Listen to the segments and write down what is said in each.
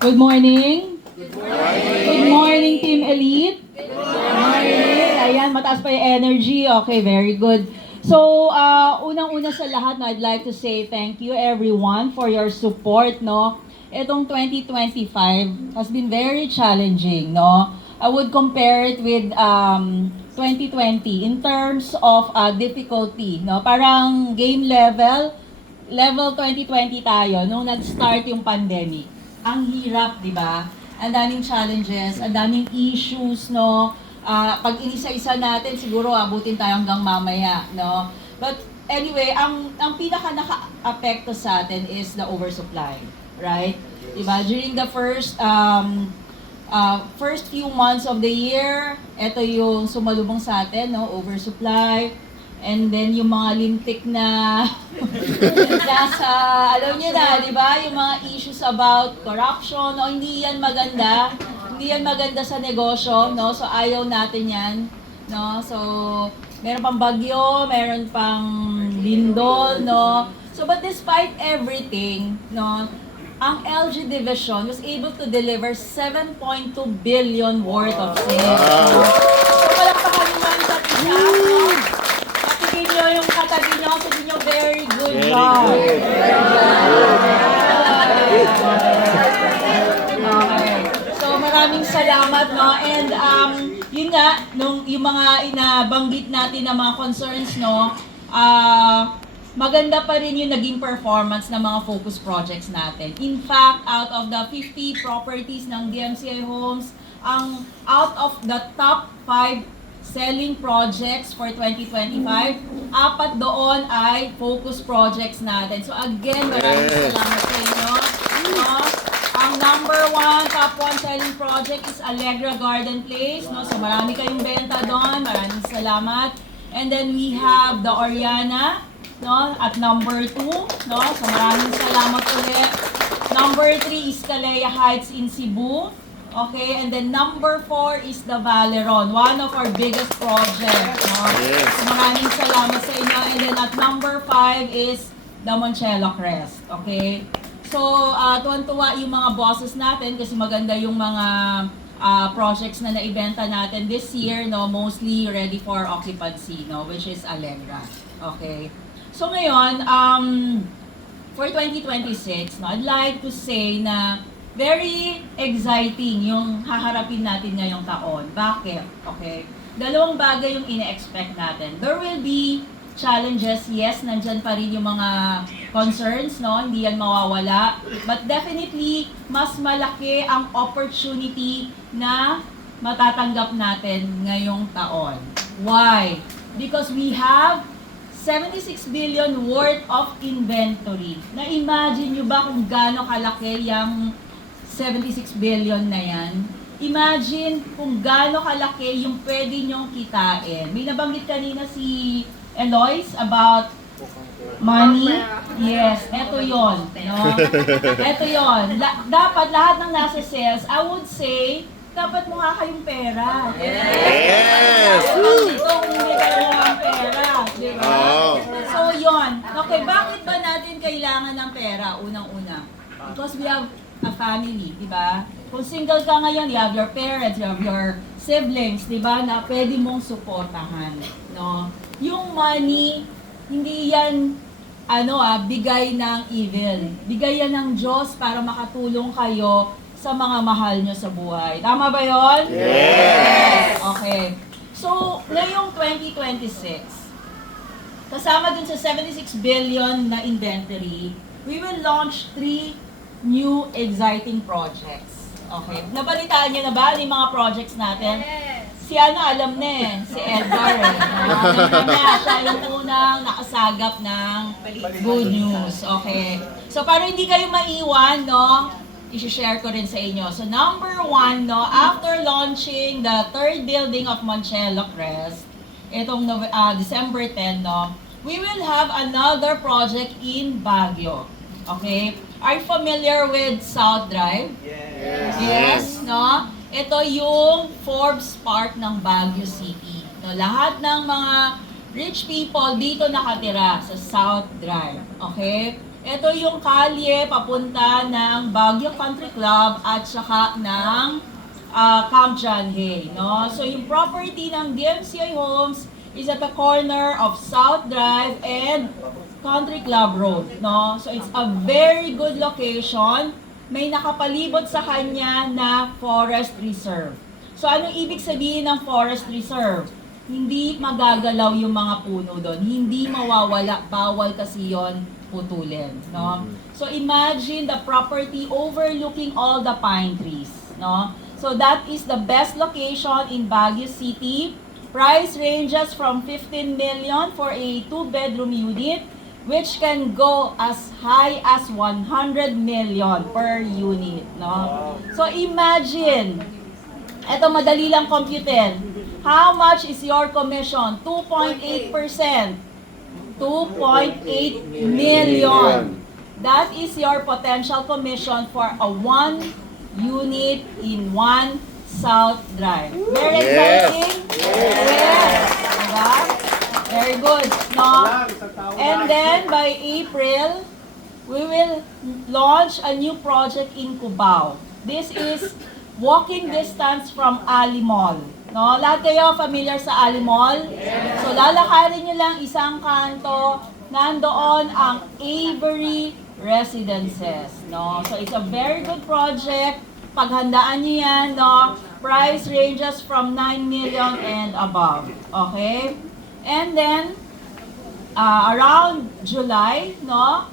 Good morning. Good morning, Team Elite. Good morning. Ayan, mataas pa yung energy. Okay, very good. So, unang-una sa lahat, no, I'd like to say thank you everyone for your support, no. Itong 2025 has been very challenging, no. I would compare it with 2020 in terms of difficulty, no. Parang game level 2020 tayo nung nag-start yung pandemic. Ang hirap, di ba? Ang daming challenges, ang daming issues, no? Pag inisa-isa natin, siguro abutin tayo hanggang mamaya, no? But anyway, ang pinaka naka-apekto sa atin is the oversupply, right? Diba? During the first few months of the year, ito yung sumalubong sa atin, no? Oversupply. And then yung mga lintik na nasa, alam niyo na, di ba? Yung mga issues about corruption, no? Hindi yan maganda. Hindi yan maganda sa negosyo, no? So ayaw natin yan, no? So meron pang bagyo, meron pang lindol, no? So but despite everything, no? Ang LG division was able to deliver 7.2 billion worth of sales. No? So palakpakan naman sa isa, no? Patigin nyo yung katabi nyo, sabihin nyo, very good job. Okay. So maraming salamat, no? And yun nga, yung mga inabanggit natin na mga concerns, no? Maganda pa rin yung naging performance ng mga focus projects natin. In fact, out of the 50 properties ng DMCI Homes, out of the top 5 selling projects for 2025, 4 doon ay focus projects natin. So again, maraming salamat sa inyo. No? Ang number 1, top 1 selling project is Allegra Garden Place. No? So marami kayong benta doon. Maraming salamat. And then we have the Oriana, no, at number 2, no? So maraming salamat ulit. Number 3 is Calea Heights in Cebu. Okay, and then number 4 is the Valeron, one of our biggest projects, no? Yes. So maraming salamat sa inyo. And then at number 5 is the Moncello Crest. Okay? So, tuwan-tuwa yung mga bosses natin kasi maganda yung mga projects na naibenta natin this year, no, mostly ready for occupancy, no, which is Allegra. Okay. So ngayon, for 2026, no, I'd like to say na very exciting yung haharapin natin ngayong taon. Bakit? Okay. Dalawang bagay yung ine-expect natin. There will be challenges, yes, nandyan pa rin yung mga concerns, no? Hindi yan mawawala. But definitely, mas malaki ang opportunity na matatanggap natin ngayong taon. Why? Because we have 76 billion worth of inventory. Na-imagine nyo ba kung gaano kalaki yung 76 billion na yan? Imagine kung gaano kalaki yung pwede nyong kitain. May nabanggit kanina si Eloise about money. Yes, eto yon, no? Eto yon. Dapat lahat ng nasa sales, I would say, dapat mukha kayong pera. Yes! Ito kung hindi kayo mukhang pera. Diba? So yon. Okay, bakit ba natin kailangan ng pera? Unang-una. Because we have a family, di ba? Kung single ka ngayon, you have your parents, you have your siblings, di ba, na pwede mong suportahan, no? Yung money, hindi yan, bigay ng evil. Bigay yan ng Diyos para makatulong kayo sa mga mahal nyo sa buhay. Tama ba yon? Yes! Okay. So, ngayong 2026, kasama dun sa 76 billion na inventory, we will launch 3 new exciting projects. Okay. Nabalitaan nyo na ba yung mga projects natin? Yes. Si alam na eh. Si Edgar eh. Siya yung unang nakasagap ng good news. Okay. So, para hindi kayo maiwan, no, i-share ko rin sa inyo. So, number 1, no, after launching the 3rd building of Moncello Crest, itong December 10, no, we will have another project in Baguio. Okay? Are you familiar with South Drive? Yes. Yes, no? Ito yung Forbes Park ng Baguio City. No, lahat ng mga rich people dito nakatira sa South Drive. Okay? Ito yung kalye papunta ng Baguio Country Club at saka ng Camp John Hay, no? So yung property ng DMCI Homes is at the corner of South Drive and Country Club Road, no? So it's a very good location. May nakapalibot sa kanya na forest reserve. So anong ibig sabihin ng forest reserve? Hindi magagalaw yung mga puno doon. Hindi mawawala. Bawal kasi yon putulin, no? So imagine the property overlooking all the pine trees, no? So that is the best location in Baguio City. Price ranges from 15 million for a 2-bedroom unit, which can go as high as 100 million per unit, no? So imagine, eto madali lang computein. How much is your commission? 2.8%. 2.8 million. That is your potential commission for a 1 unit in 1 South Drive. Very exciting? Yes. Diba? Very good. No? And then by April, we will launch a new project in Cubao. This is walking distance from Ali Mall. No, lahat kayo familiar sa Ali Mall? So lalakarin nyo lang isang kanto, nandoon ang Avery Residences, no? So it's a very good project. Paghandaan nyo yan, no? Price ranges from 9 million and above. Okay? And then around July, no?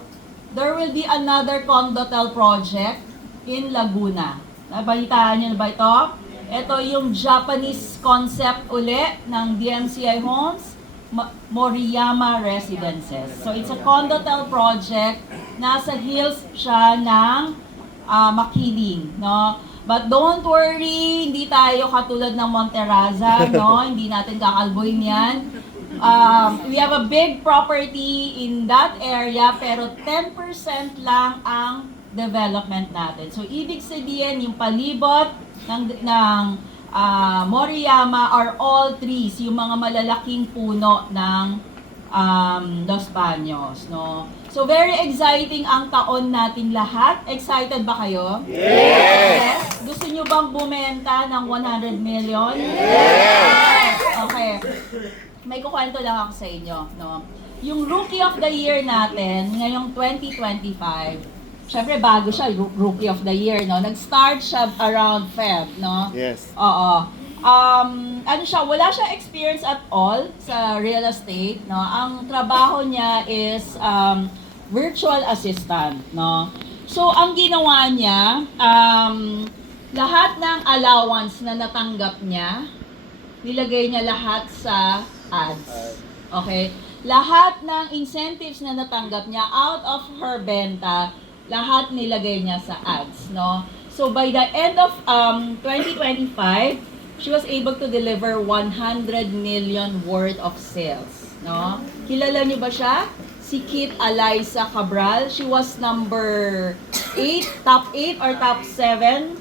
There will be another Condotel project in Laguna. Nabalitaan nyo na ba ito? Ito yung Japanese concept uli ng DMCI Homes, Moriyama Residences. So it's a condotel project, nasa hills siya ng Makiling, no? But don't worry, hindi tayo katulad ng Monteraza, no? Hindi natin kakalboyin yan. We have a big property in that area, pero 10% lang ang development natin. So ibig sabihin, yung palibot ng Moriyama are all trees, yung mga malalaking puno ng Los Baños, no? So very exciting ang taon natin lahat. Excited ba kayo? Yes! Gusto nyo bang bumenta ng 100 million? Yes! Okay. May kukwento lang ako sa inyo, no? Yung Rookie of the Year natin, ngayong 2025, syempre bago siya, Rookie of the Year, no? Nag-start siya around Feb, no? Yes. Oo. Ano siya, wala siya experience at all sa real estate, no? Ang trabaho niya is virtual assistant, no? So, ang ginawa niya, lahat ng allowance na natanggap niya, nilagay niya lahat sa ads. Okay? Lahat ng incentives na natanggap niya out of her benta, lahat nilagay niya sa ads, no? So by the end of 2025, she was able to deliver 100 million worth of sales, no? Kilala niyo ba siya? Si Kit Eliza Cabral. She was number 8, top 8 or top 7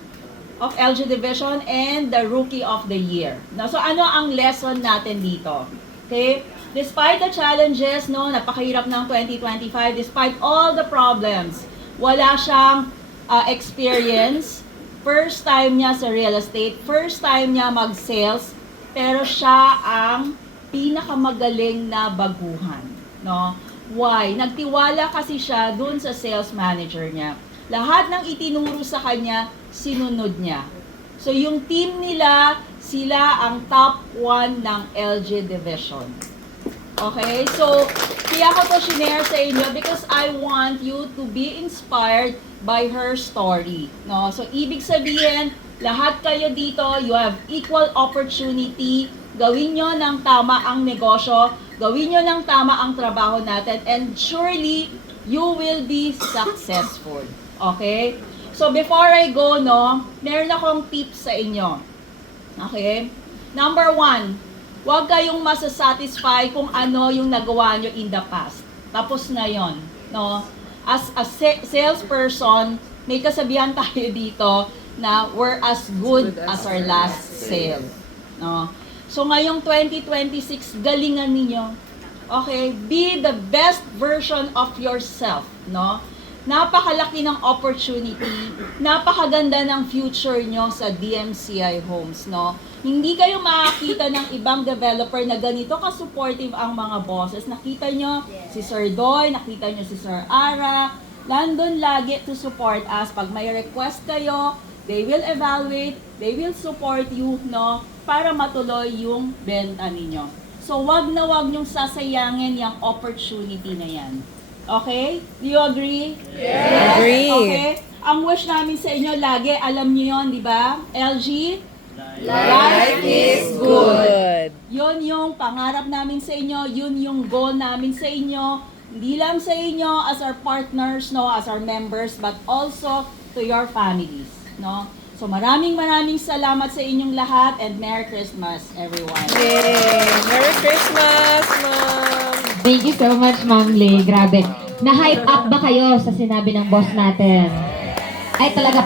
of LG Division and the Rookie of the Year. No? So ano ang lesson natin dito? Okay? Despite the challenges, no, napakahirap ng 2025, despite all the problems, wala siyang experience. First time niya sa real estate, first time niya mag-sales, pero siya ang pinakamagaling na baguhan, no? Why? Nagtiwala kasi siya dun sa sales manager niya. Lahat ng itinuro sa kanya, sinunod niya. So yung team nila, sila ang top 1 ng LG Division. Okay? So, kaya ko to shinare sa inyo because I want you to be inspired by her story. No? So, ibig sabihin, lahat kayo dito, you have equal opportunity. Gawin nyo ng tama ang negosyo. Gawin nyo ng tama ang trabaho natin. And surely, you will be successful. Okay? So, before I go, no, meron akong tips sa inyo. Okay? Number 1, huwag kayong masasatisfy kung ano yung nagawa nyo in the past. Tapos na yon, no? As a salesperson, may kasabihan tayo dito na we're as good as our last sale. No? So ngayong 2026, galingan ninyo. Okay? Be the best version of yourself, no? napakalaki ng opportunity, napakaganda ng future nyo sa DMCI Homes, no? Hindi kayo makakita ng ibang developer na ganito ka-supportive ang mga bosses. Nakita nyo si Sir Doy, nakita nyo si Sir Ara, nandun lagi to support us. Pag may request kayo, they will evaluate, they will support you, no? Para matuloy yung benta ninyo. So, wag na wag nyong sasayangin yung opportunity na yan. Okay? Do you agree? Yes. Agree. Okay? Ang wish namin sa inyo lagi, alam niyo yon, di ba? LG? Life is good. Yun yung pangarap namin sa inyo, yun yung goal namin sa inyo. Hindi lang sa inyo as our partners, no, as our members, but also to your families, no? So maraming salamat sa inyong lahat and Merry Christmas, everyone. Yay! Merry Christmas, Ma'am! Thank you so much, Ma'am Lay. Grabe. Na-hype up ba kayo sa sinabi ng boss natin? Ay talaga